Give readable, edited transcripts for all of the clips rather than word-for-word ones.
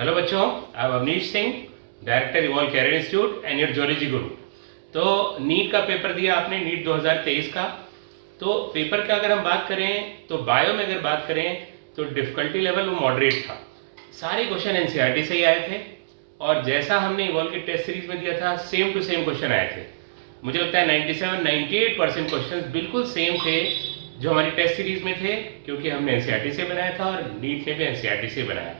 Hello बच्चों, I am Avnish Singh, director Evolve Career Institute and your geology guru. तो NEET का paper दिया आपने, नीट 2023 का। तो पेपर का अगर हम बात करें तो बायो में अगर बात करें तो डिफिकल्टी लेवल वो मॉडरेट था। सारे क्वेश्चन एनसीईआरटी से ही आए थे और जैसा हमने इवॉल्व के टेस्ट सीरीज में दिया था सेम टू सेम क्वेश्चन आए थे। मुझे लगता है 97-98% क्वेश्चन बिल्कुल सेम थे जो हमारी टेस्ट सीरीज में थे, क्योंकि हमने एनसीईआरटी से बनाया था और नीट ने भी एनसीईआरटी से बनाया।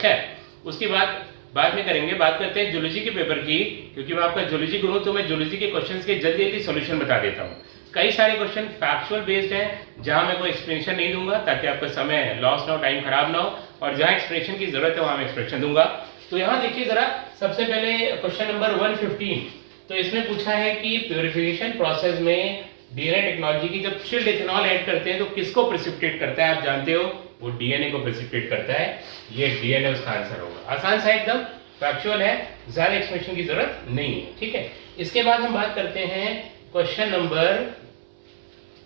खैर, उसकी बाद में करेंगे। बात करते हैं ज्योलॉजी के पेपर की, क्योंकि मैं आपका ज्योलॉजी गुरु, तो मैं ज्योलॉजी के क्वेश्चंस के जल्दी जल्दी सॉल्यूशन बता देता हूँ। कई सारे क्वेश्चन फैक्चुअल बेस्ड हैं जहां मैं कोई एक्सप्लेनेशन नहीं दूंगा ताकि आपका समय लॉस ना हो, टाइम खराब ना हो, और जहां एक्सप्लेनेशन की जरूरत है वहां मैं एक्सप्लेनेशन दूंगा। तो यहाँ देखिए जरा, सबसे पहले क्वेश्चन नंबर 115। तो इसमें पूछा है कि प्योरिफिकेशन प्रोसेस में डीएनए टेक्नोलॉजी की जब चिल्ड इथेनॉल ऐड करते हैं तो किसको प्रेसिपिटेट करता है? आप जानते हो वो डीएनए को प्रेसिपिटेट करता है। ये डीएनए उसका आंसर होगा। आसान सा, एकदम फैक्चुअल है, ज्यादा एक्सप्लेनेशन की जरूरत नहीं है। ठीक है, इसके बाद हम बात करते हैं क्वेश्चन नंबर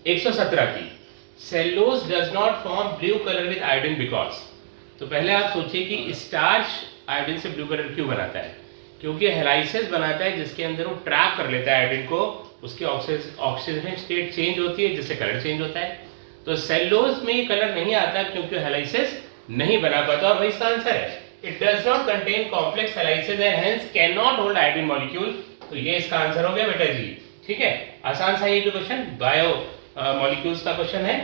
117 की। Cellulose does not form blue colour with iodine because. तो पहले आप सोचिए कि स्टार्च आयोडीन से ब्लू कलर क्यों बनाता है? क्योंकि हेलाइसिस बनाता है जिसके अंदर वो ट्रैप कर लेता है आयोडीन को, उसकी ऑक्सीजन स्टेट चेंज होती है जिससे कलर चेंज होता है। तो सेलुलोज में ये कलर नहीं आता क्योंकि हेलाइसिस नहीं बना पाता, और वही इसका आंसर है। It does not contain complex helices and hence can not hold iodine molecule. तो ये इसका आंसर हो गया बेटा जी। ठीक है, आसान सा ये क्वेश्चन बायो मॉलिक्यूल्स का क्वेश्चन है।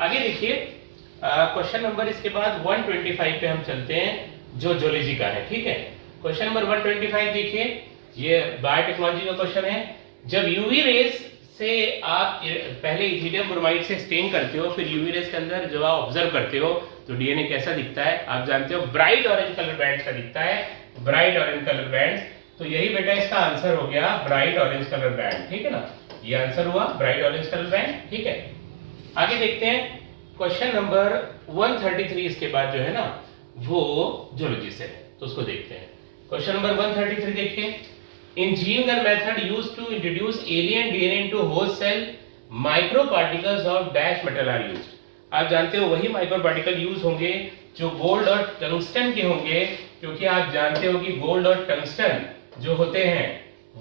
आगे देखिए क्वेश्चन नंबर, इसके बाद 125 पे हम चलते हैं जो ज्योलॉजी का है। ठीक है, क्वेश्चन नंबर 125 देखिए, ये बायोटेक्नोलॉजी का क्वेश्चन है। जब यूवी रेज से आप पहले इथीलियम ब्रोमाइड से स्टेन करते हो, फिर यूवी रेज के अंदर जब आप ऑब्जर्व करते हो तो डीएनए कैसा दिखता है? आप जानते हो ब्राइट ऑरेंज कलर बैंड्स का दिखता है, ब्राइट ऑरेंज कलर बैंड्स। तो यही बेटा इसका आंसर हो गया, ब्राइट ऑरेंज कलर बैंड। ठीक है ना, ये आंसर हुआ ब्राइट ऑरेंज कलर बैंड। ठीक है, आगे देखते हैं क्वेश्चन नंबर 133। इसके बाद जो है ना वो ज्योलॉजी से है, तो उसको देखते हैं। क्वेश्चन नंबर 133 देखिए। In Gene method used to introduce alien DNA into host cell, microparticles of dash metal are used. आप जानते हो वही माइक्रोपार्टिकल यूज होंगे जो गोल्ड और टंगस्टन के होंगे, क्योंकि आप जानते हो कि गोल्ड और टंगस्टन जो होते हैं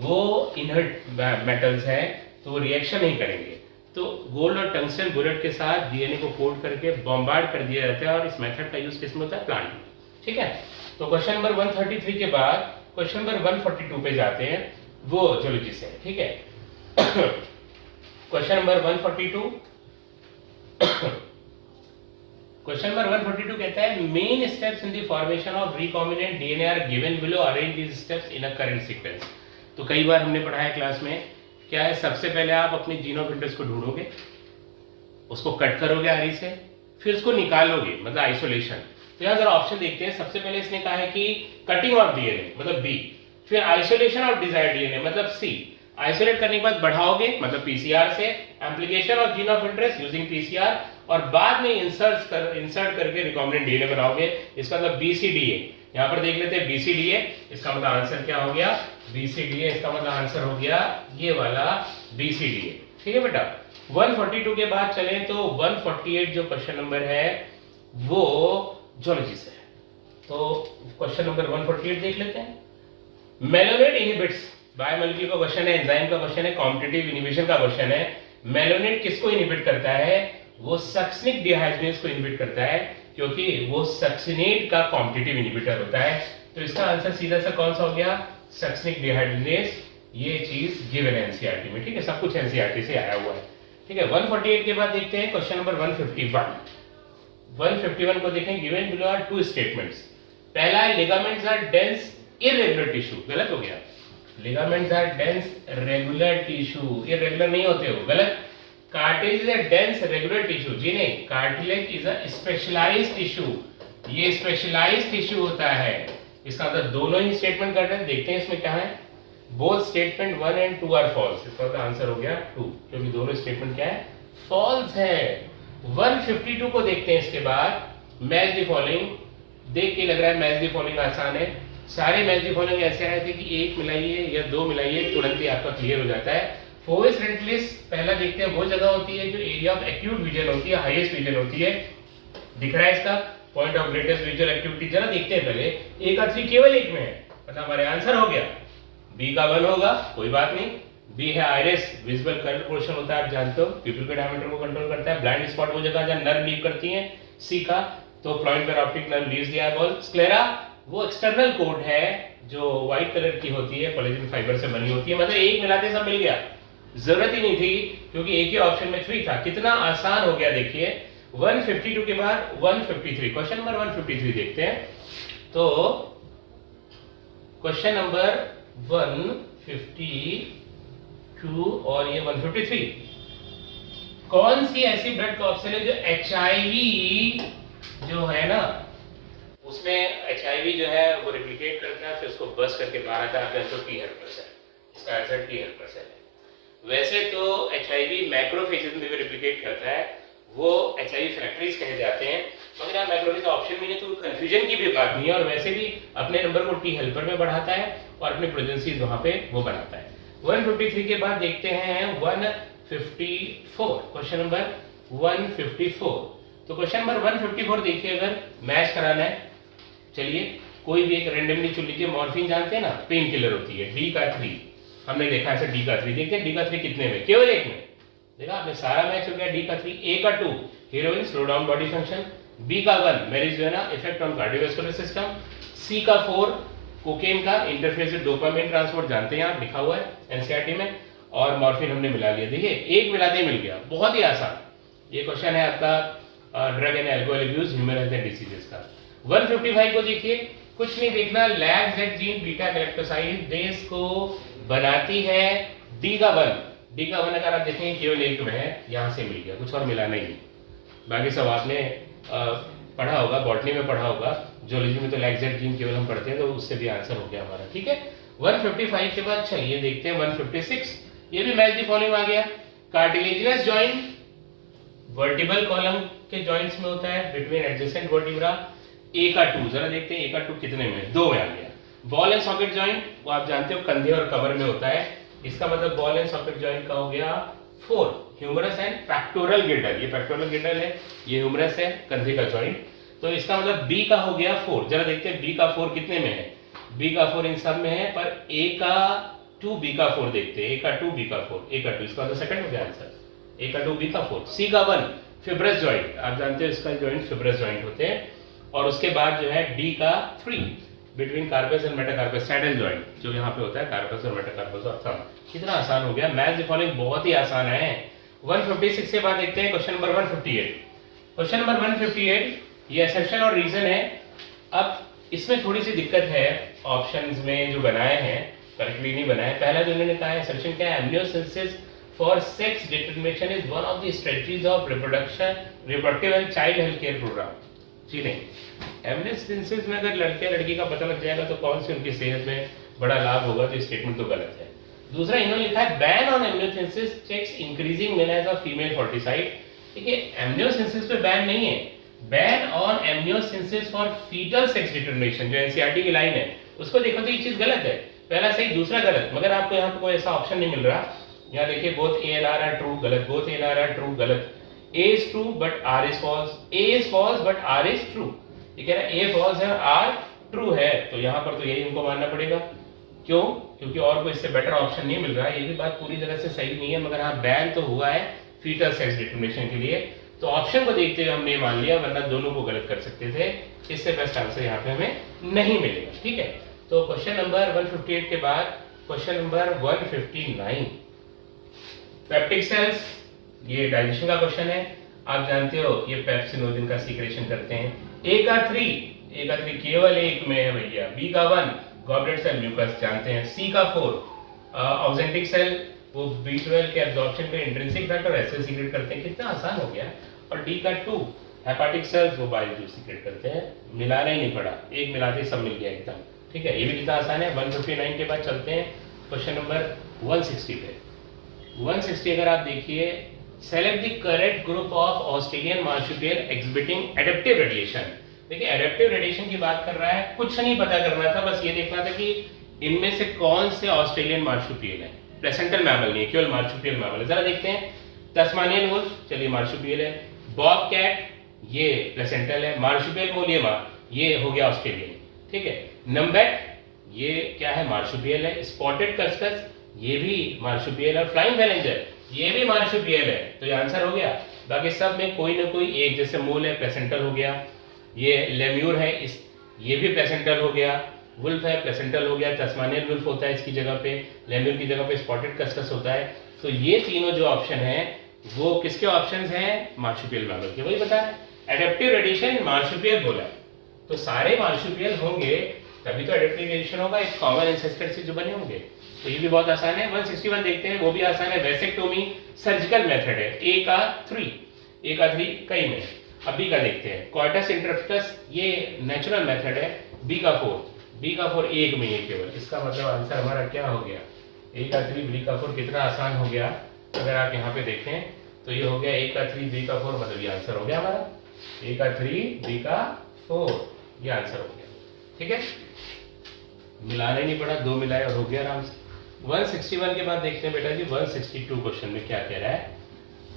वो इनर्ट मेटल्स हैं, तो रिएक्शन नहीं करेंगे। तो गोल्ड और टंगस्टन बुलेट के साथ डीएनए को कोड करके बॉम्बार्ड कर दिया जाता है, और इस मेथड का यूज किसमें होता है? प्लांट में। ठीक है, तो क्वेश्चन नंबर 133 के बाद क्वेश्चन नंबर 142 पे जाते हैं, वो ज्योलॉजी से। ठीक है, क्वेश्चन नंबर 142 क्वेश्चन नंबर 142 कहता है main steps in the formation of recombinant DNA are given below, arrange these steps in a correct sequence. तो कई बार हमने पढ़ा है क्लास में, क्या है? सबसे पहले आप अपने जीन ऑफ इंटरेस्ट को ढूंढोगे, उसको कट करोगे आरी से, फिर उसको निकालोगे, मतलब आइसोलेशन। तो यहाँ जरा ऑप्शन देखते हैं। सबसे पहले इसने कहा है कि कटिंग ऑफ डीएनए मतलब बी, फिर आइसोलेशन ऑफ डिजायर्ड डीएनए मतलब सी, आइसोलेट करने के बाद बढ़ाओगे मतलब पीसीआर से, एम्प्लीकेशन of gene of interest using PCR, और बाद में इंसर्ट करके रिकॉम्बिनेंट डीएनए बनाओगे। इसका मतलब बीसीडीए। यहाँ पर देख लेते हैं बीसीडीए, इसका मतलब आंसर क्या हो गया? बीसीडीए। इसका मतलब आंसर हो गया ये वाला बीसीडीए। ठीक है बेटा, 142 के बाद चले तो 148 जो क्वेश्चन नंबर है वो ज्योलॉजी से है। तो क्वेश्चन नंबर 148 देख लेते हैं। मेलोनेट इनहिबिट्स, बायोमोलिक्यूल का क्वेश्चन है, एंजाइम का क्वेश्चन है, कॉम्पिटिटिव इनहिबिशन का क्वेश्चन है। मेलोनेट किसको इनहिबिट करता है? वो सक्सिनिक डिहाइड्रोजिनेज को इनहिबिट करता है, क्योंकि वो सक्सिनेट का कॉम्पिटिटिव इनहिबिटर होता है। तो इसका आंसर सीधा सा कौन सा हो गया? Succinic dehydrogenase. ये चीज गिवन है एनसीईआरटी में। ठीक है, सब कुछ एनसीईआरटी से आया हुआ है। ठीक है, 148 के बाद देखते हैं क्वेश्चन नंबर 151। 151 को देखें। Given below are two statements. पहला है ligaments are dense irregular tissue, गलत हो गया। Ligaments are dense regular tissue, irregular नहीं होते हो, गलत। Cartilage is a dense regular tissue, जी नहीं, cartilage is a specialised tissue, ये स्पेशलाइज्ड टिश्यू होता है। इसका मतलब दोनों ही स्टेटमेंट कर रहे हैं, देखते हैं इसमें क्या है। Both statement 1 and 2 are false, इसका मतलब आंसर हो गया 2, क्योंकि दोनों स्टेटमेंट क्या है? फॉल्स है। 152 को देखते हैं इसके बाद। मैच द फॉलोइंग, देख के लग रहा है मैच द फॉलोइंग आसान है। सारे मैच द फॉलोइंग ऐसे आए थे कि एक मिलाइए या दो मिलाइए, तुरंत ही आपका क्लियर हो जाता है। फोवेस रेंटलिस पहला देखते हैं, वो जगह होती है जो एरिया ऑफ एक्यूट विजन होती है, हाईएस्ट विजन होती है, दिख रहा है इसका। Point of greatest visual activity जरा देखते हैं पहले। ए का 3 केवल एक में है, मतलब हमारे आंसर हो गया। बी का 1 होगा, कोई बात नहीं। बी है आइरिस, विजिबल कलर पोर्शन होता है, आप जानते हो, पिupil के डायमीटर को कंट्रोल करता है। ब्लाइंड स्पॉट वो जगह जहां नर्व लीव करती है। सी का तो पॉइंट पर optic nerve leaves the eyeball. Sclera वो एक्सटर्नल कोड है जो व्हाइट कलर की होती है, कोलेजन फाइबर से बनी होती है। मतलब एक मिलाते सब मिल गया, जरूरत ही नहीं थी क्योंकि एक ही ऑप्शन में 3 था। कितना आसान हो गया देखिए। 152 के बाद 153, क्वेश्चन नंबर 153 देखते हैं। तो क्वेश्चन नंबर 152 और ये 153, कौन सी ऐसी ब्लड कॉप्सल है जो HIV जो है ना, उसमें HIV जो है वो रिप्लिकेट करता है, फिर उसको बस्ट करके बाहर आता है। तो टी हेल्पर सेल, इसका आंसर टी हेल्पर सेल है। वैसे तो HIV मैक्रोफेजेस में भी रिप्लिकेट करता है, वो HIV फैक्टरीज कहे जाते हैं, मगर यहाँ मैक्रोफेज ऑप्शन में नहीं, तो कंफ्यूजन की भी बात नहीं है। और वैसे भी अपने नंबर को टी हेल्पर में बढ़ाता है और अपने प्रेजेंसीज वहां पे वो बनाता है। 153 के बाद देखते हैं 154, क्वेश्चन नंबर 154। तो क्वेश्चन नंबर 154 देखिए, अगर मैच कराना है, चलिए कोई भी एक रेंडमली चुन लीजिए। मॉर्फिन जानते हैं ना, पेन किलर होती है। डी का 3 हमने देखा ऐसे, डी का 3 देखते हैं। डी का 3 कितने में? केवल एक में। देखा आपने, सारा मैच हो गया। डी का 3। ए का 2 heroin, slow down body function. B का 1 marijuana, effect on cardiovascular system. C का 4 कोकेन का इंटरफेस विद डोपामाइन ट्रांसपोर्ट, जानते हैं आप, लिखा हुआ है एनसीईआरटी में। और मॉर्फिन हमने मिला लिया। देखिए एक मिलाते ही मिल गया, बहुत ही आसान। ये क्वेश्चन है आपका drug and alcohol abuse, human health and diseases का। 155 को देखिए, कुछ नहीं देखना, लैग जीन बीटा गैलेक्टोसाइडेज को बनाती है। डी का 1, डी का 1 अगर आप देखेंगे केवल एक में है, यहां से मिल गया, कुछ और मिला नहीं। बाकी सब आपने पढ़ा होगा, बॉटनी में पढ़ा होगा, जूलॉजी में तो लैग जीन केवल हम पढ़ते हैं, तो उससे भी आंसर हो गया हमारा। ठीक है, 155 के बाद चलिए देखते हैं 156। ये भी मैच द फॉलोइंग आ गया। कार्टिलेजिनस जॉइंट वर्टिबल कॉलम के जॉइंट्स में होता है, बिटवीन एडजेसेंट वर्टिब्रा। ए का 2 जरा देखते हैं, ए का 2 कितने में? 2 में आ गया। बॉल एंड सॉकेट जॉइंट वो आप जानते हो कंधे और कमर में होता है, इसका मतलब बॉल एंड सॉकेट जॉइंट का हो गया 4। ह्यूमरस एंड पेक्टोरल गिल्डल, ये पेक्टोरल गिल्डल है, ये ह्यूमरस है, कंधे का जॉइंट। तो इसका मतलब बी का हो गया 4। जरा देखते हैं बी का 4 कितने में है। बी का 4 इन सब में है, पर ए का 2 बी का 4 देखते हैं। ए का 2 बी का 4, ए का 2, इसका तो सेकंड हो गया आंसर। ए का 2 बी का 4। सी का 1 फिब्रस जॉइंट, आप जानते हो इसका जॉइंट फिब्रस जॉइंट होते हैं। और उसके बाद जो है डी का 3 between carpus and metacarpus, saddle joint जो यहाँ पे होता है, कार्पस और मेटाकार्पस और थंब। कितना आसान हो गया, मैच द फॉलोइंग बहुत ही आसान है। 156 के बाद देखते हैं क्वेश्चन नंबर 158। क्वेश्चन नंबर 158 ये एक्सेप्शन और रीजन है। अब इसमें थोड़ी सी दिक्कत है, ऑप्शंस में जो बनाए हैं करेक्टली नहीं बनाए। पहला जो उन्होंने कहा है एक्सेप्शन क्या है, amniocentesis for sex determination is one of the strategies of reproductive and child health care programme. जी नहीं, एमनियोसेंसिस में अगर लड़के लड़की का पता लग जाएगा तो कौन सी उनकी सेहत में बड़ा लाभ होगा, तो स्टेटमेंट तो गलत है। दूसरा इन्होंने लिखा है ban on amniocentesis checks increasing male as a female foeticide. देखिए एमनियोसेंसिस पे बैन नहीं है, ban on amniocentesis for foetal sex determination, जो एनसीईआरटी की लाइन है उसको देखो तो ये चीज गलत है। पहला सही दूसरा गलत, मगर आपको यहाँ पे कोई ऐसा ऑप्शन नहीं मिल रहा। यहाँ देखिए both A and R are true, गलत, both A and R are true, गलत। A is true but R is false, A is false but R is true। ये कह रहा है A false है, R true है, तो यहाँ पर तो यही उनको मानना पड़ेगा। क्यों? क्योंकि और कोई इससे बेटर ऑप्शन नहीं मिल रहा है। ये भी बात पूरी तरह से सही नहीं है, मगर हाँ बैन तो हुआ है फीटल सेक्स डिटरमिनेशन के लिए, तो ऑप्शन को देखते हुए हमने मान लिया, वरना दोनों को गलत कर सकते थे। इससे बेस्ट आंसर यहाँ पे हमें नहीं मिलेगा। ठीक है, तो क्वेश्चन नंबर 158 के बाद क्वेश्चन नंबर 159, पेप्टिक सेल्स, ये डाइजेशन का क्वेश्चन है। आप जानते हो ये पेप्सिनोजन का सीक्रेशन करते हैं। ए का 3 केवल एक में है भैया। बी का 1 गॉबलेट सेल म्यूकस, जानते हैं। सी का 4 ऑक्जेंटिक सेल, वो B12 के एब्जॉर्प्शन पे इंट्रिंसिक फैक्टर ऐसे सीक्रेट करते हैं। कितना आसान हो गया। और डी का 2 हेपाटिक सेल्स, वो बाइल जूस सीक्रेट करते हैं। मिलाना ही नहीं पड़ा, एक मिलाते सब मिल गया एकदम। ठीक है, ये भी कितना आसान है। 159 के बाद चलते हैं क्वेश्चन नंबर 160 पे। 160 अगर आप देखिए, select the correct group of Australian marsupial exhibiting adaptive radiation. देखिए एडेप्टिव रेडिएशन की बात कर रहा है, कुछ नहीं पता करना था, बस ये देखना था कि इनमें से कौन से ऑस्ट्रेलियन मार्supial है। प्लेसेंटल मैमल नहीं है, केवल मार्supial मैमल है। जरा देखते हैं, तस्मानियन वुल्फ, चलिए मार्supial है। बॉब कैट, ये प्लेसेंटल है। मार्सुपियल मोलियमा ये हो गया ऑस्ट्रेलियन, ठीक है। नम्बेट ये क्या है, मार्सुपियल है। स्पॉटेड कस्कस ये भी मार्सुपियल है। फ्लाइंग फैलेंजर ये भी मार्सुपियल है। तो ये आंसर हो गया। बाकी सब में कोई ना कोई एक, जैसे मोल है प्लेसेंटल हो गया, ये लेम्यूर है इस ये भी प्लेसेंटल हो गया, वुल्फ है प्लेसेंटल हो गया, तस्मानियन वुल्फ होता है इसकी जगह पे, लेम्यूर की जगह पे स्पॉटेड कस्कस होता है। तो ये तीनों जो ऑप्शन है वो किसके ऑप्शंस हैं, मार्सुपियल मैमल के। वही बता है एडेप्टिव रेडिएशन मार्सुपियल बोला है, तो सारे मार्सुपियल होंगे तभी तो एडेप्टिव रेडिएशन होगा, एक कॉमन एंसेस्टर से जो बने होंगे। तो ये भी बहुत आसान है। 161 देखते हैं, वो भी आसान है। वेसेक्टोमी सर्जिकल मेथड है। ए का 3 कई में। अब बी का देखते हैं, कॉर्टस इंटरप्टस ये नेचुरल मेथड है। बी का 4 एक में है केवल। इसका मतलब आंसर हमारा क्या हो गया, ए का 3 बी का 4। कितना आसान हो गया, अगर आप यहाँ पे देखें तो ये हो गया ए का 3 बी का 4, मतलब ये आंसर हो गया हमारा। ए का 3 बी का 4 ये आंसर हो गया, ठीक है। मिलाने नहीं पड़ा, 2 मिलाए और हो गया आराम से। 161 के बाद देखते हैं बेटा जी 162 क्वेश्चन में क्या कह रहा है।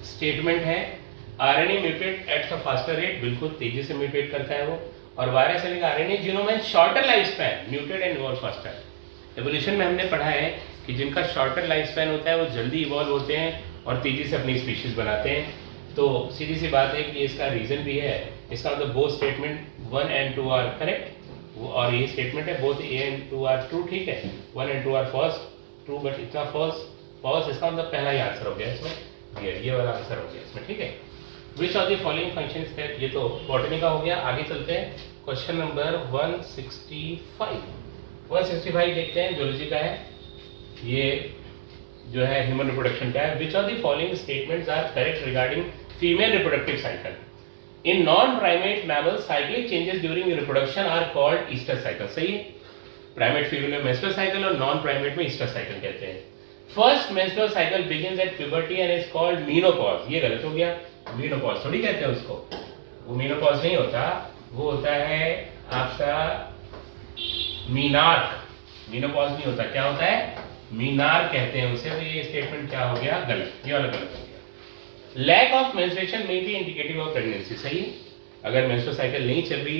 स्टेटमेंट है RNA mutate at a faster rate, बिल्कुल तेजी से म्यूटेट करता है वो। और वायरस से लेकर आरएनए जीनोम में shorter life span mutate and evolve faster. Evolution में हमने पढ़ा है कि जिनका शॉर्टर लाइफ स्पैन होता है वो जल्दी इवॉल्व होते हैं और तेजी से अपनी स्पीशीज बनाते हैं। तो सीधी सी बात है कि इसका रीजन भी है। इसका मतलब both statement 1 and 2 are correct, और ये स्टेटमेंट है both A and 2 are true, ठीक है। 1 and 2 are false, true but इतना फॉल्स, इसका मतलब पहला ही आंसर हो गया इसमें, ये वाला आंसर हो गया इसमें, ठीक है। Which of the following functions that, ये तो बॉटनी का हो गया। आगे चलते हैं क्वेश्चन नंबर 165 देखते हैं, जूलॉजी का है, ये जो है ह्यूमन रिप्रोडक्शन का है। Which of the following statements are correct regarding female reproductive cycle. In non primate mammals cyclic changes during reproduction are called oestrous cycle. सही है, प्राइमेट फीमेल में मेंस्ट्रुअल साइकिल और नॉन प्राइमेट में oestrous cycle कहते हैं। First menstrual cycle begins at puberty and is called menopause. ये गलत हो गया, मीनोपॉज थोड़ी कहते हैं उसको, वो मीनोपॉज नहीं होता, वो होता है आपका मीनार्क। मीनोपॉज नहीं होता, क्या होता है, मीनार कहते हैं उसे। तो ये स्टेटमेंट क्या हो गया, गलत, ये वाला गलत हो गया। Lack of menstruation may be indicative of pregnancy. सही है, अगर मेंस्ट्रुअल साइकिल नहीं चल रही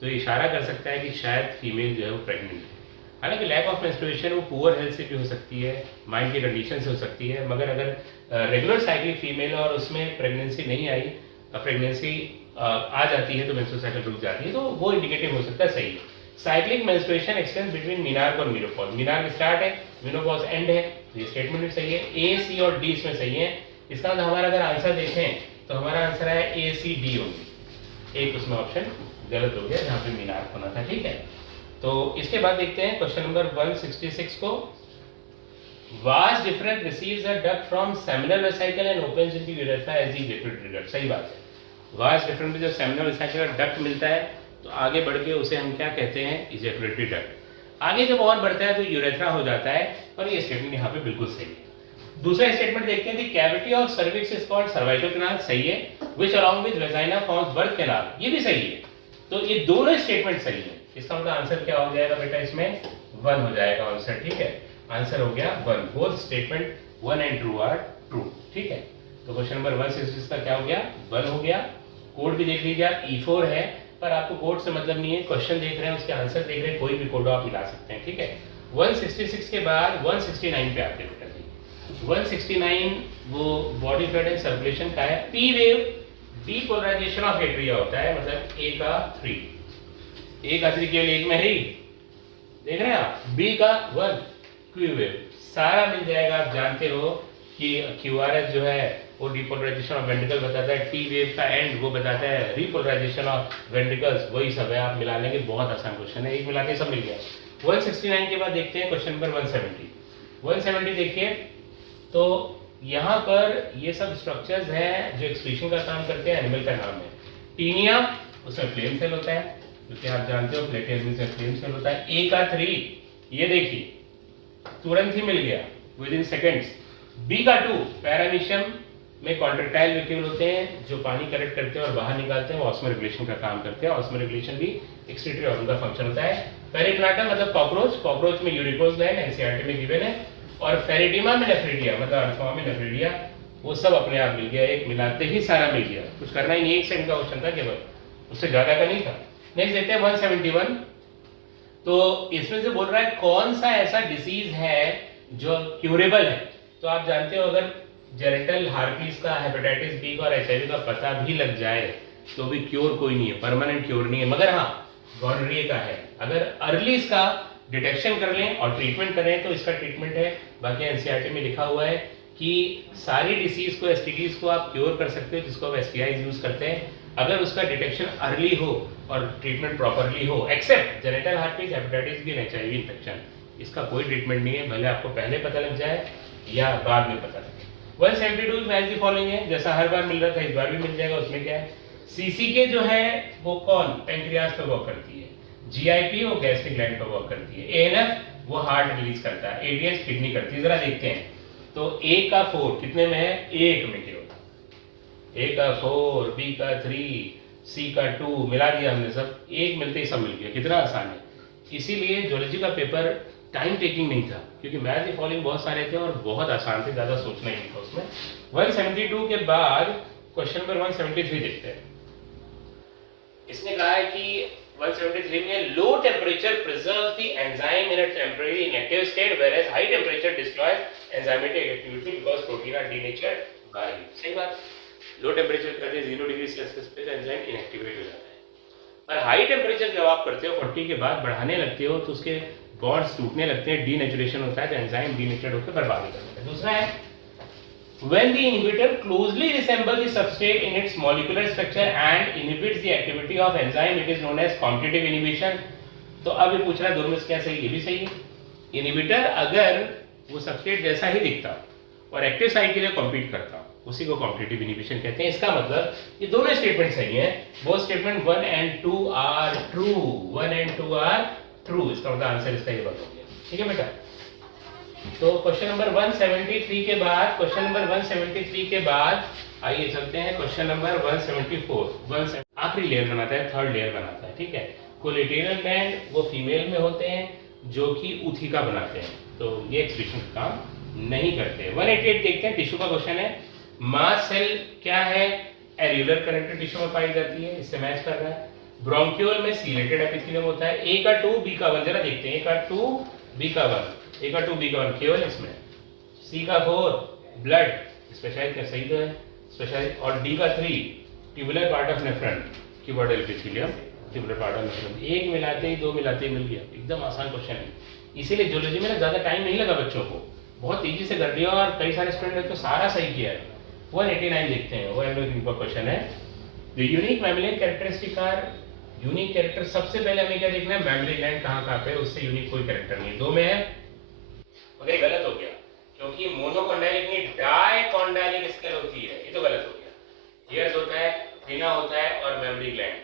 तो इशारा कर सकता है कि शायद फीमेल जो है वो प्रेग्नेंट है। हालांकि लैक ऑफ मेंस्ट्रुएशन वो पुअर हेल्थ से भी हो सकती है, माइंड की कंडीशन से हो सकती है, मगर अगर रेगुलर साइकिल फीमेल और उसमें प्रेगनेंसी नहीं आई, प्रेगनेंसी आ जाती है तो मेंस्ट्रुअल साइकिल रुक जाती है, तो वो इंडिकेटिव हो सकता है। सही है। Cyclic menstruation x tends between menarche और मीनोपॉज। मीनार्क स्टार्ट है, मीनोपॉज एंड है, तो ये स्टेटमेंट भी सही है। ए, सी और डी इसमें सही है। इसका मतलब हमारा अगर आंसर देखें तो हमारा आंसर है ए, सी, डी होगी। एक उसमें ऑप्शन गलत हो गया जहाँ पे मीनार्क होना था, ठीक है। तो इसके बाद देखते हैं क्वेश्चन नंबर 166 को। Vas deferens receives a duct from seminal vesicle and opens into urethra as ejaculatory trigger. सही बात है, वास्ट डिफरेंस में जब सेमिनल वेसिकल का डक्ट मिलता है तो आगे बढ़ के उसे हम क्या कहते हैं, इजेक्यूलेटरी डक्ट। आगे जब और बढ़ता है तो यूरेथ्रा हो जाता है, और ये स्टेटमेंट यहाँ पे बिल्कुल सही है। दूसरा स्टेटमेंट देखते हैं, the cavity of cervix is called cervical canal. सही है। Which along with vagina forms birth canal, ये भी सही है। तो ये दोनों स्टेटमेंट सही है। इसका मतलब आंसर क्या हो जाएगा बेटा, इसमें 1 हो जाएगा आंसर, ठीक है। आंसर हो गया 1, both statement 1 and 2 are true, ठीक है। तो क्वेश्चन नंबर 166 का क्या हो गया, 1 हो गया। कोड भी देख लीजिए आप, E4 है, पर आपको कोड से मतलब नहीं है, क्वेश्चन देख रहे हैं उसके आंसर देख रहे हैं, कोई भी कोड आप मिला सकते हैं, ठीक है। 166 के बाद 169 पे आते हैं बेटा जी। 169 वो बॉडी फ्लूइड एंड सर्कुलेशन का है। P wave depolarization of atria होता है, मतलब ए का 3 केवल एक में ही देख रहे हैं आप। बी का 1 क्यू वेव सारा मिल जाएगा। आप जानते हो कि QRS जो है वो डीपोलराइजेशन ऑफ वेंट्रिकल बताता है, टी वेव का एंड वो बताता है रिपोलराइजेशन ऑफ वेंट्रिकल्स, वही सब है। आप मिला लेंगे, बहुत आसान क्वेश्चन है, एक मिला के सब मिल गया। 169 के बाद देखते हैं क्वेश्चन नंबर 170 देखिए। तो यहाँ पर ये सब स्ट्रक्चर्स हैं जो एक्सक्रीशन का काम करते हैं, एनिमल का नाम है टीनिया, उसमें फ्लेम सेल होता है, क्योंकि आप जानते हो प्लेटियम से फ्लेम सेल होता है। ए का 3 ये देखिए तुरंत ही मिल गया विद इन सेकेंड्स। बी का 2 पैरामीशियम में कॉन्ट्रेक्टाइल वेक्यूल होते हैं जो पानी कलेक्ट करते हैं और बाहर निकालते हैं, वो ऑस्मो रेगुलेशन का काम करते हैं। ऑस्मो रेगुलेशन भी एक्सक्रीटरी ऑर्गन का फंक्शन होता है। पेरिप्लाटा मतलब कॉकरोच में यूरिकोज ग्लैंड एनसीईआरटी में गिवन है, और फेरिडिमा में नेफ्रिडिया मतलब अर्थमा में नेफ्रिडिया, वो सब अपने आप मिल गया, एक मिलाते ही सारा मिल गया, कुछ करना ही नहीं, 1 सेकंड का क्वेश्चन था केवल, उससे ज़्यादा का नहीं था। नेक्स्ट देखते हैं 171। तो इसमें से बोल रहा है कौन सा ऐसा डिसीज है जो क्यूरेबल है। तो आप जानते हो अगर जेनिटल हार्पिस का, हेपेटाइटिस बी का और HIV का पता भी लग जाए तो भी क्योर कोई नहीं है, परमानेंट क्योर नहीं है, मगर हाँ गॉनोरिया का है। अगर अर्ली इसका डिटेक्शन कर लें और ट्रीटमेंट करें तो इसका ट्रीटमेंट है। बाकी एनसीईआरटी में लिखा हुआ है कि सारी डिसीज को, एसटीडीज को आप क्योर कर सकते हो जिसको आप एसटीआईज यूज करते हैं, अगर उसका डिटेक्शन अर्ली हो और ट्रीटमेंट प्रॉपरली हो, except genital herpes, hepatitis B, HIV infection, इसका कोई ट्रीटमेंट नहीं है, भले आपको पहले पता लग जाए या बाद में पता लगे। 172 मैच दी फॉलोइंग है, जैसा हर बार मिल रहा था इस बार भी मिल जाएगा। उसमें क्या है, सीसीके जो है वो कौन पैंक्रियास पे वर्क करती है, जीआईपी वो गैस्ट्रिक ग्लैंड पे वर्क करती है, एएनएफ वो हार्ट रिलीज करता है, एडीएस किडनी करती है। जरा देखते हैं तो ए का 4 कितने में है, 1 में केवल, ए का 4, बी का 3, सी का 2, मिला दिया हमने सब, 1 मिलते ही सब मिल गया, कितना आसान है। इसीलिए ज्योलॉजी का पेपर टाइम टेकिंग नहीं था, क्योंकि मैथ द फॉलोइंग बहुत सारे थे और बहुत आसान थे, ज़्यादा सोचना ही नहीं था उसमें। 172 के बाद क्वेश्चन नंबर 173 देखते हैं। इसने कहा है कि 173 में low temperature preserves the enzyme in a temporary inactive state whereas high temperature destroys enzymatic activity because protein are denatured by heat. सही बात, लो टेम्परेचर करते 0 डिग्री सेल्सियस पे एंजाइम इनएक्टिवेट हो जाता है, और हाई टेम्परेचर जब आप करते हो 40 के बाद बढ़ाने लगते हो तो उसके बॉन्ड्स टूटने लगते हैं, डीनेचुरेशन होता है, तो एंजाइम डीनेचर्ड होकर बर्बाद हो जाता है। दूसरा है when the inhibitor closely resembles the substrate in its molecular structure and inhibits the activity of enzyme, it is known as competitive inhibition। तो अब ये पूछ रहा है दोनों में से क्या सही, ये भी सही है। इनहिबिटर अगर वो सबस्ट्रेट जैसा ही दिखता और एक्टिव साइट के लिए कॉम्पीट करता, उसी को कॉम्पिटिटिव इनहिबिशन कहते हैं। इसका मतलब ये दोनों स्टेटमेंट सही हैं, वो statement 1 and 2 are true, 1 and 2 are true, इसका मतलब आंसर इसका ये बात हो गया। ठीक है बेटा, तो क्वेश्चन नंबर 173 के बाद, क्वेश्चन नंबर 173 के बाद आइए चलते हैं क्वेश्चन नंबर 174। आखिरी लेयर बनाता है, थर्ड लेयर बनाता है। ठीक है, कोलेटरल ग्लैंड वो फीमेल में होते हैं जो कि उथिका बनाते हैं, तो ये एक्सप्रेशन का काम नहीं करते। 188 देखते हैं, टिश्यू का क्वेश्चन है। मास सेल क्या है, एरियुलर कनेक्टेड टिश्यू में पाई जाती है, इससे मैच कर रहा है। ब्रोंक्यूल में सीलेटेड एपिथेलियम होता है। ए का 2, बी का 1, जरा देखते हैं, ए का 2, बी का 1, ए का 2, बी का 1 केवल इसमें। सी का 4 ब्लड, स्पेशलाइज का सही तो है स्पेशलाइज, और डी का 3 tubular part of nephron, cuboidal epithelium, tubular part of nephron. एक मिलाते ही 2 मिलाते ही मिल गया, एकदम आसान क्वेश्चन है। इसीलिए ज्योलॉजी में ना ज़्यादा टाइम नहीं लगा बच्चों को, बहुत तेजी से कर दिया और कई सारे स्टूडेंट तो सारा सही किया है। 189 देखते हैं, वो एमएलए का क्वेश्चन है। The unique mammalian characteristic are, unique character सबसे पहले हमें क्या देखना है, मैमरी ग्लैंड कहाँ पे है, उससे यूनिक कोई कैरेक्टर नहीं है। 2 में है, मगर गलत हो गया क्योंकि मोनोकॉन्डाइलिक नहीं डाइकॉन्डाइलिक स्केल होती है, ये तो गलत हो गया। हेयर्स होता है, पिना होता है और मेमोरी ग्लैंड।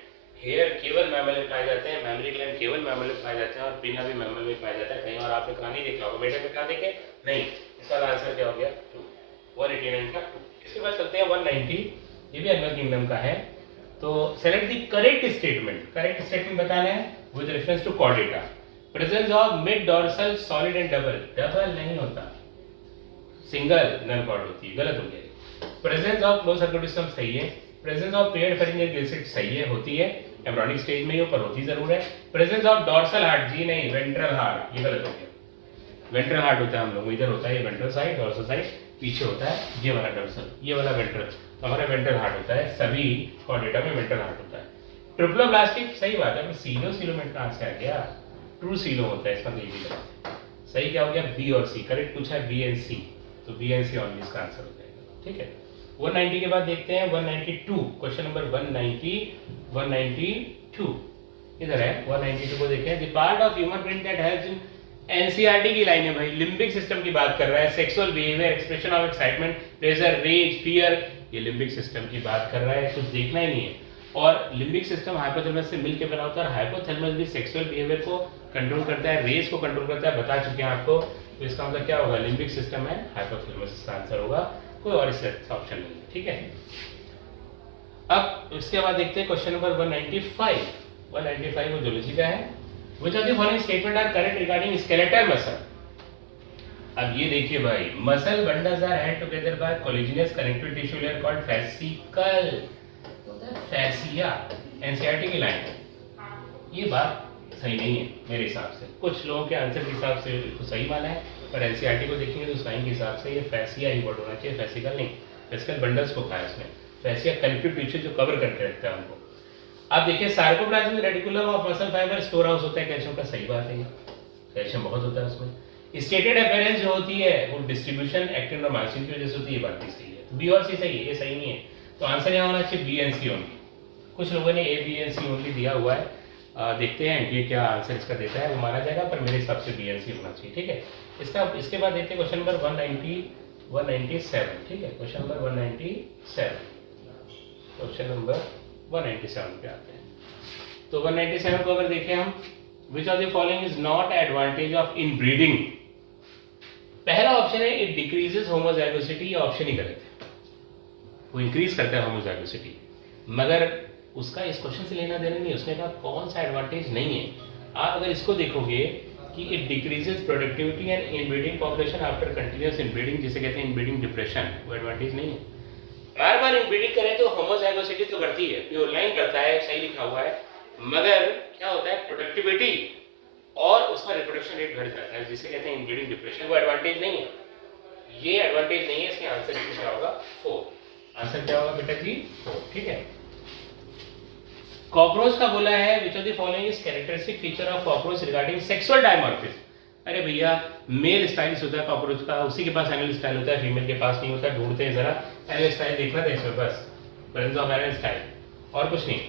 हेयर केवल मैमल में पाए जाते हैं, मेमोरी ग्लैंड केवल मैमल में पाए जाते हैं और पिना भी मैमल में पाया जाता है। कहीं और आपने कहाँ नहीं देखा होगा, बेटे में कहाँ देखे नहीं। इसका आंसर क्या हो गया 2, 189 का 2। इसके बाद चलते हैं 190, ये भी एनिमल किंगडम का है। तो select the correct statement, correct statement बताना है with reference to Chordata. Presence of mid dorsal solid and double, double नहीं होता, सिंगल नन कॉर्ड होती है, गलत हो गया। Presence of close circulatory system सही है। प्रेजेंस ऑफ पेयर्ड फेरिंजियल गिल्सेट सही है, होती है, एम्ब्रियोनिक स्टेज में ही ऊपर होती जरूर है। प्रेजेंस ऑफ डॉर्सल हार्ट, जी नहीं, वेंट्रल हार्ट, ये गलत हो गया। वेंट्रल हार्ट होता है हम लोग इधर होता है, ये वेंट्रल साइड, डॉर्सल साइड पीछे होता है, ये वाला डॉर्सल, ये वाला वेंट्रल, तो हमारा वेंट्रल हार्ट होता है, सभी कॉर्डेटा में वेंट्रल हार्ट होता है। ट्रिप्लोब्लास्टिक सही बात है, सीलो सीलोमेट कहाँ से आ गया, ट्रू सीलो होता है, इसका नहीं भी गलत। सही क्या हो गया, बी और सी, करेक्ट पूछा है बी एंड सी, तो बी एंड सी ऑनली इसका आंसर हो जाएगा। ठीक है, 190 के बाद देखते हैं 192, क्वेश्चन नंबर 192 इधर है। 192 को देखें, the part of human brain that has in, NCERT की लाइन है भाई, लिम्बिक सिस्टम की बात कर रहा है। Sexual behaviour, expression of excitement, pleasure, rage, fear, ये लिम्बिक सिस्टम की बात कर रहा है, कुछ देखना ही नहीं है। और लिम्बिक सिस्टम हाइपोथैलेमस से मिलकर बना होता है, और हाइपोथैलेमस भी सेक्सुअल बिहेवियर को कंट्रोल करता है, रेज को कंट्रोल करता है, बता चुके हैं आपको। तो इसका मतलब क्या होगा, लिम्बिक सिस्टम है, हाइपोथैलेमस इसका आंसर होगा, कोई और इससे ऑप्शन नहीं है। ठीक है, अब इसके बाद देखते हैं क्वेश्चन नंबर 195। 195 वो ज्योलॉजी का है। Which of the following statement are correct regarding skeletal muscle? अब ये देखिए भाई, muscle bundles are held together by collagenous connective tissue layer called fascicle, fascia, NCERT की लाइन। ये बात सही नहीं है मेरे हिसाब से। कुछ लोगों के आंसर के हिसाब से तो सही माना है, पर एनसीईआरटी को देखेंगे तो उस लाइन के हिसाब से ये फैसिया ही वर्ड होना चाहिए, फेसिकल नहीं। फेसिकल बंडल्स को कहा है इसमें, फैसिया कनेक्टिव टिश्यू जो कवर करके रखता है उनको। अब देखिए, sarcoplasm reticulum of muscle fibre store house होता है कैल्शियम का, सही बात है, ये कैल्शियम बहुत होता है उसमें। स्टेटेड अपीयरेंस जो होती है वो डिस्ट्रीब्यूशन एक्टिन और मायोसिन की वजह से होती है, बात भी सही है। बी और सी सही है, ये सही नहीं है, तो आंसर यहाँ होना चाहिए बी एंड सी ओनली। कुछ लोगों ने A B and C only दिया हुआ है, देखते हैं ये क्या आंसर इसका देता है, वो माना जाएगा, पर मेरे हिसाब से बी एंड सी होना चाहिए, ठीक है। इसके बाद देखते हैं क्वेश्चन नंबर 197, ठीक है, क्वेश्चन नंबर 197, क्वेश्चन नंबर 197 पे आते हैं। तो 197 को अगर देखें हम, विच of the following is not advantage of inbreeding. पहला ऑप्शन है इट डिक्रीजेस होमोजाइगोसिटी, ये ऑप्शन ही गलत है, वो इंक्रीज करता है होमोजाइगोसिटी, मगर उसका इस क्वेश्चन से लेना देना नहीं। उसने कहा कौन सा एडवांटेज नहीं है। आप अगर इसको देखोगे कि it decreases productivity and inbreeding population after continuous inbreeding, जिसे कहते हैं इनब्रीडिंग डिप्रेशन, वो एडवांटेज नहीं है। बार बार इनब्रीडिंग करें तो होमोजाइगोसिटी तो बढ़ती है, प्योर लाइन करता है, सही लिखा हुआ है, मगर क्या होता है प्रोडक्टिविटी और उसका रिप्रोडक्शन रेट घट जाता है, जिसे कहते हैं इनब्रीडिंग डिप्रेशन, वो एडवांटेज नहीं है, ये एडवांटेज नहीं है। इसके आंसर क्या होगा 4, आंसर क्या होगा बेटा जी 4, ठीक है। कॉकरोच का बोला है which of the following is characteristic feature of cockroach regarding sexual dimorphism. अरे भैया, मेल स्टाइलिश होता है कॉकरोच का, उसी के पास एनुअल स्टाइल होता है, फीमेल के पास नहीं होता। ढूंढते हैं जरा एनुअल स्टाइल, देखना था इसमें बस, प्रेजेंस ऑफ एनुअल स्टाइल, और कुछ नहीं,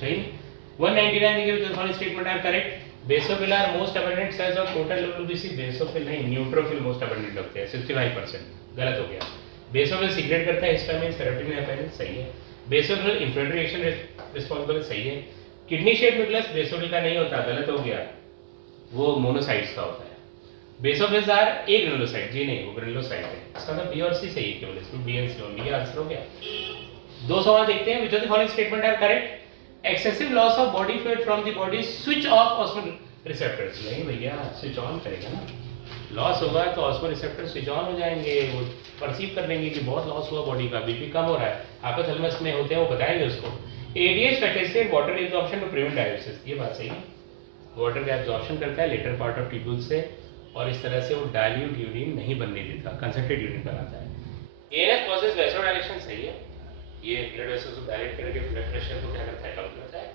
सही। 199 देखिए which of the following statement are correct. Basophil are most abundant cells of total WBC, basophil नहीं, न्यूट्रोफिल मोस्ट अबंडेंट लगते हैं 65%, गलत हो गया। बेसोफिल सीक्रेट करता है हिस्टामिन, सेरोटोनिन, हेपेरिन, सही है। बेसोफिल इंफ्लेमेटरी रिएक्शन रिस्पांसिबल, सही है। किडनी शेप न्यूक्लियस बेसोफिल का नहीं होता, गलत हो गया, वो मोनोसाइट्स का होता है। बेसोफिल्स आर ए ग्रेनुलोसाइट, जी नहीं, वो ग्रेनुलोसाइट है। इसका मतलब बी और सी सही है, केवल इसमें बी एंड सी ओनली, ये आंसर हो गया। 2 सवाल देखते हैं, which of the following statement are correct. Excessive loss of body fluid from the body switch off osmoreceptors, नहीं भैया, स्विच ऑन करेगा ना, लॉस होगा तो ऑस्मो रिसेप्टर स्विच ऑन हो जाएंगे, वो परसीव कर लेंगे कि बहुत लॉस हुआ बॉडी का, बीपी कम हो रहा है, हाइपोथैलेमस में होते हैं, वो बताएंगे उसको। ADH facilitate water absorption to prevent dialysis, ये बात सही है, वाटर का एब्जॉर्प्शन करता है लेटर पार्ट ऑफ ट्यूब्यूल से, और इस तरह से वो डाइल्यूट यूरिन नहीं बनने देता, कंसंट्रेट यूरिन बनाता है। एएनएफ कॉजेज वैसोडाइलेशन, सही है, ये ब्लड वेसल्स को डायलेट करके ब्लड प्रेशर को क्या करता है, कम करता है।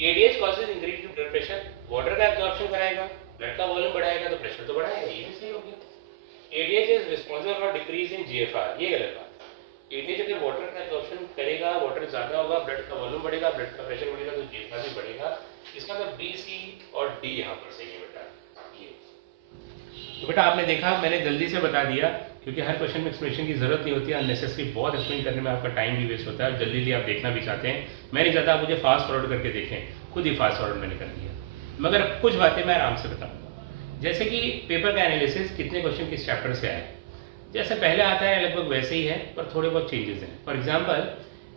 ADH causes increase in blood pressure, water का एब्जॉर्प्शन कराएगा, ब्लड का वॉल्यूम बढ़ाएगा तो प्रेशर तो बढ़ाएगा, ये भी सही हो गया। ADH is responsible for decrease in GFR, ये गलत बात। एडीएच अगर वाटर का एब्जॉर्प्शन करेगा, वाटर ज्यादा होगा, ब्लड का वॉल्यूम बढ़ेगा, ब्लड का प्रेशर बढ़ेगा तो जीएफआर भी बढ़ेगा। इसका मतलब बी, सी और डी यहाँ पर सही है बेटा। ये तो बेटा आपने देखा, मैंने जल्दी से बता दिया, क्योंकि हर क्वेश्चन में एक्सप्लेनेशन की जरूरत नहीं होती है, अननेसेसरी बहुत एक्सप्लेन करने में आपका टाइम भी वेस्ट होता है, जल्दी जल्दी आप देखना भी चाहते हैं। मैं नहीं चाहता आप मुझे फास्ट फॉरवर्ड करके देखें, खुद ही फास्ट फॉरवर्ड मैंने कर दिया, मगर कुछ बातें मैं आराम से बताऊंगा। जैसे कि पेपर का एनालिसिस कितने क्वेश्चन किस चैप्टर से आए, जैसे पहले आता है लगभग वैसे ही है, पर थोड़े बहुत चेंजेस हैं। फॉर एग्जांपल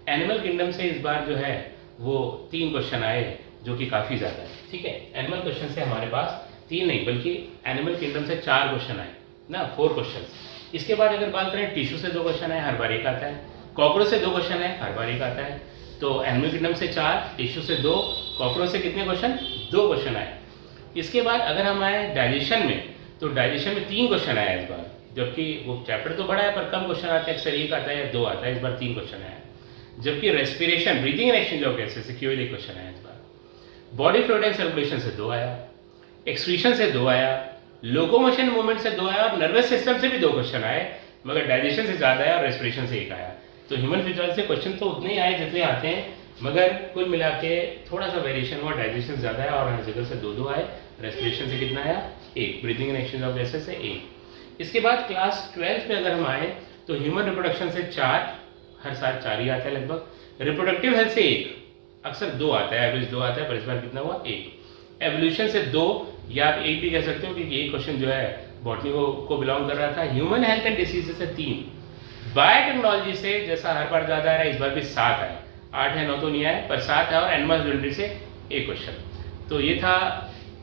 एनिमल किंगडम से इस बार जो है वो 3 क्वेश्चन आए, जो कि काफ़ी ज़्यादा है, ठीक है। एनिमल क्वेश्चन से हमारे पास 3 नहीं बल्कि एनिमल किंगडम से 4 क्वेश्चन आए ना, 4 क्वेश्चन। इसके बाद अगर बात करें टिश्यू से 2 क्वेश्चन है, हर बार एक आता है। कॉकरोच से 2 क्वेश्चन है, हर बार एक आता है। तो एनिमल किंगडम से 4, टिश्यू से 2, कॉकरोच से कितने क्वेश्चन, 2 क्वेश्चन आए। इसके बाद अगर हम आए डाइजेशन में, तो डाइजेशन में 3 क्वेश्चन आया इस बार, जबकि वो चैप्टर तो बड़ा है पर कम क्वेश्चन आते हैं, अक्सर एक आता है या 2 आता है, इस बार 3 क्वेश्चन आया। जबकि respiration, breathing and exchange of gases से केवल 1 क्वेश्चन आया इस बार। बॉडी फ्लूइड एंड सर्कुलेशन से 2 आया, एक्सक्रीशन से 2 आया, लोकोमोशन मूवमेंट से 2 आया, और नर्वस सिस्टम से भी 2 क्वेश्चन आए, मगर डाइजेशन से ज़्यादा आया और रेस्पिरेशन से 1 आया। तो ह्यूमन फिजियोलॉजी से क्वेश्चन तो उतने ही आए जितने आते हैं, मगर कुल मिला के थोड़ा सा वेरिएशन हुआ, डाइजेशन ज़्यादा है और हर जगह से 2-2 आए, रेस्पिरेशन से कितना आया, 1, breathing and exchange of gases से 1। इसके बाद क्लास 12 में अगर हम आए तो ह्यूमन रिप्रोडक्शन से 4, हर साल 4 ही आता है लगभग। रिप्रोडक्टिव हेल्थ से 1, अक्सर 2 आता है, एवरेज 2 आता है, पर इस बार कितना हुआ, 1। एवोल्यूशन से 2, या आप 1 भी कह सकते हो, क्योंकि ये क्वेश्चन जो है बॉटनी को बिलोंग कर रहा था। ह्यूमन हेल्थ एंड डिसीज से 3। बायोटेक्नोलॉजी से जैसा हर बार ज़्यादा आ रहा है, इस बार भी 7 आए, 8 है 9 तो नहीं आए, पर 7 है। और एनिमल हस्बेंड्री से 1 क्वेश्चन। तो ये था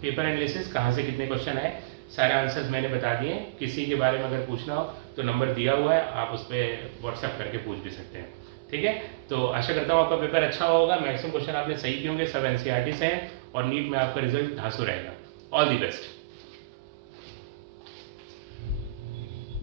पेपर एनालिसिस, कहाँ से कितने क्वेश्चन आए। सारे आंसर्स मैंने बता दिए हैं। किसी के बारे में अगर पूछना हो तो नंबर दिया हुआ है, आप उस पर व्हाट्सएप करके पूछ भी सकते हैं। ठीक है, तो आशा करता हूँ आपका पेपर अच्छा होगा। मैक्सिमम क्वेश्चन आपने सही किए होंगे, सब एनसीईआरटी से हैं और नीट में आपका रिजल्ट धांसू रहेगा। All the best.